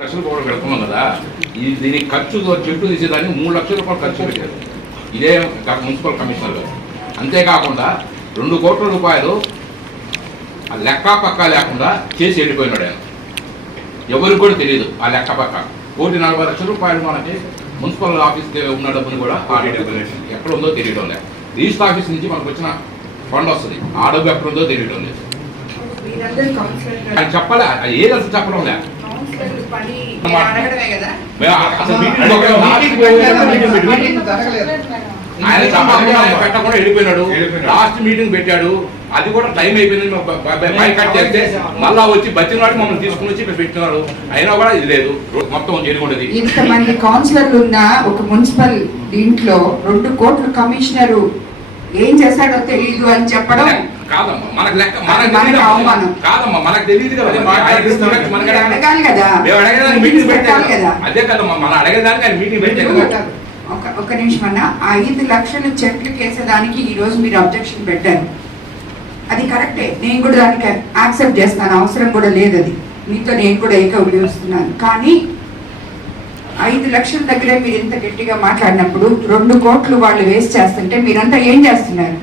లక్షలు కూడా పెడుతున్నాం కదా, దీనికి ఖర్చు చెట్టు తీసేదానికి 3 లక్షల రూపాయలు ఖర్చు పెట్టారు ఇదే మున్సిపల్ కమిషనర్ గారు. అంతేకాకుండా 2 కోట్ల రూపాయలు లెక్క పక్క లేకుండా చేసి వెళ్ళిపోయినాడు ఆయన. ఎవరికి కూడా తెలియదు ఆ లెక్క పక్క. 1,40,00,000 రూపాయలు మనకి మున్సిపల్ ఆఫీస్కి ఉన్న డబ్బుని కూడా ఎక్కడ ఉందో తెలియడం లేదు. రిజిస్టర్ ఆఫీస్ నుంచి మనకు వచ్చిన ఫండ్ వస్తుంది, ఆ డబ్బు ఎక్కడ ఉందో తెలియడం లేదు. ఆయన చెప్పాలి, ఏది అసలు చెప్పడం లేదు. ఆయన చెప్పకుండా పెట్టకుండా వెళ్ళిపోయినాడు. లాస్ట్ మీటింగ్ పెట్టాడు, అది కూడా టైం అయిపోయింది. బై కట్ చేస్తే మళ్ళా వచ్చి బతినాడు మమ్మల్ని తీసుకుని వచ్చి పెట్టినాడు. అయినా కూడా ఇది లేదు, మొత్తం చేయకూడదు. ఇంతమంది కౌన్సిలర్లు ఉన్న ఒక మున్సిపల్ దీంట్లో 2 కోట్ల కమిషనరు ఏం చేశాడో తెలియదు అని చెప్పడం కాదమ్మా, మనకు లెక్క మనకు అవమానం కాదమ్మా, మనకు తెలియదు కదా. అడగాలి కదా, మీటింగ్ పెట్టాలి కదా. అదే కదమ్మా, మనం అడగేదానికి ఆయన మీటింగ్ పెట్టారు. ఒక నిమిషం అన్న, 5 లక్షలు చెట్లు కేసేదానికి ఈ రోజు మీరు అబ్జెక్షన్ పెట్టారు. అది కరెక్టే, నేను కూడా దానికి యాక్సెప్ట్ చేస్తాను, అవసరం కూడా లేదు. అది మీతో నేను కూడా ఏకీభవిస్తున్నాను. కానీ 5 లక్షల దగ్గరే మీరు ఇంత గట్టిగా మాట్లాడినప్పుడు 2 కోట్లు వాళ్ళు వేస్ట్ చేస్తుంటే మీరంతా ఏం చేస్తున్నారు?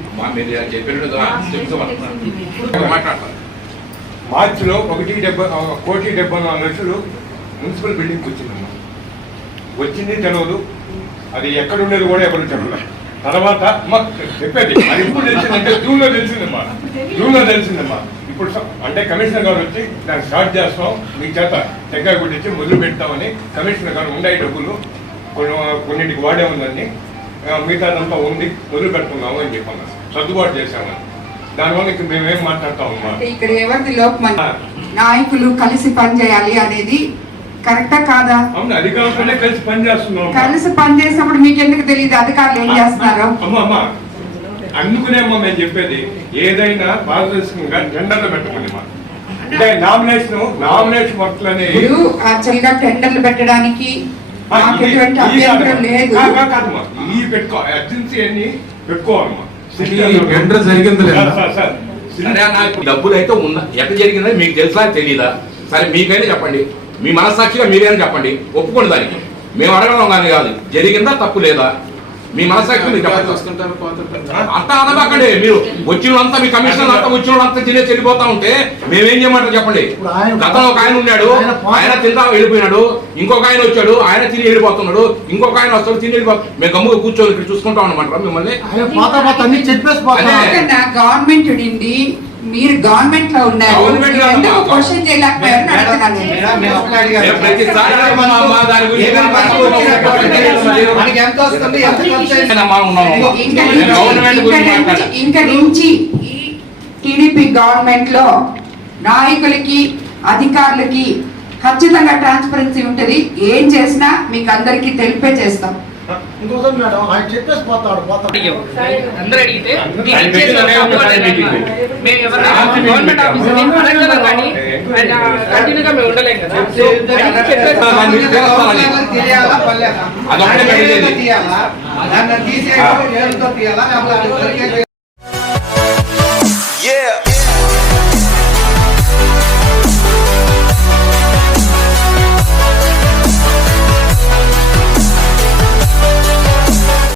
మార్చిలో 1,74,00,000 మున్సిపల్ బిల్డింగ్కి వచ్చిందమ్మా. వచ్చింది తెలియదు, అది ఎక్కడ ఉండేది కూడా ఎవరు చెప్పలేదు. తర్వాత మాకు చెప్పేది అది ఇప్పుడు తెలిసిందంటే జూన్లో తెలిసిందమ్మా. ఇప్పుడు అంటే కమిషనర్ గారు వచ్చి దాన్ని స్టార్ట్ చేస్తాం, మీ చేత టెక్కా కొట్టించి మొదలు పెడతామని కమిషనర్ గారు ఉండే డబ్బులు కొన్నింటికి వాడే ఉందని, మిగతాదంతా ఉంది మొదలు పెడుతున్నాము అని చెప్పాను, సర్దుబాటు చేశామని. దానివల్ల ఇక్కడ మేమేం మాట్లాడతామమ్మా, ఇక్కడ ఎవరిది లోపం, నాయకులు కలిసి పనిచేయాలి అనేది కరెక్టా కాదా? అవును, అధికారులతోనే కలిసి పనిచేస్తున్నాం. కలిసి పనిచేసినప్పుడు మీకు ఎందుకు తెలియదు అధికారులు ఏం చేస్తున్నారు? అమ్మా అందుకునేమ్మా మేము చెప్పేది, ఏదైనా పారదర్శకంగా టెండర్లు పెట్టమని. అంటే నామినేషన్ వర్క్లని యాక్చువల్ గా టెండర్లు పెట్టడానికి అభ్యంతరం లేదు. కాదమ్మా, ఈ పెట్టుకో అర్జెన్సీ అన్ని పెట్టుకోవాలమ్మా. డబ్బులు అయితే ఉన్నా ఎట్లా జరిగిందని మీకు తెలుసా తెలీదా? సరే మీకైనా చెప్పండి, మీ మనస్సాక్షిగా మీరైనా చెప్పండి, ఒప్పుకోండి. దానికి మేము అడగడం కానీ కాదు, జరిగిందా తప్పు లేదా మీ మనస్సాక్షి మీరు చెప్పండి. అంతా అనబాకండి, మీరు వచ్చినంతా మీ కమిషనర్ అంతా వచ్చినంతా తినే చెల్లిపోతా ఉంటే మేమేం చేయమంటారు చెప్పండి. గతంలో ఒక ఆయన ఉన్నాడు, ఆయన తింటా వెళ్ళిపోయినాడు. ఇంకొక ఆయన వచ్చాడు, ఆయన తిని వెళ్ళిపోతున్నాడు. ఇంకొక ఆయన వస్తాడు, తిని వెళ్ళిపోతాడు. మేము గమ్ముగా కూర్చొని ఇక్కడ చూసుకుంటా ఉన్నామంటారా మిమ్మల్ని? గవర్నమెంట్ ఉండింది, మీరు గవర్నమెంట్ లో ఉన్నారు, క్వశ్చన్ చేయలేకపోయారు. ఇంకా నుంచి ఈ టీడీపీ గవర్నమెంట్ లో నాయకులకి అధికారులకి ఖచ్చితంగా ట్రాన్స్పరెన్సీ ఉంటది. ఏం చేసినా మీకు అందరికీ తెలిపే చేస్తాం. ఇంకోసారి మేడం ఆయన చెప్పేసి పోతాడు అందరూ అడిగితే గవర్నమెంట్ ఆఫీసర్ కంటిన్యూగా మేము ఉండలేం కదా. తీయాలా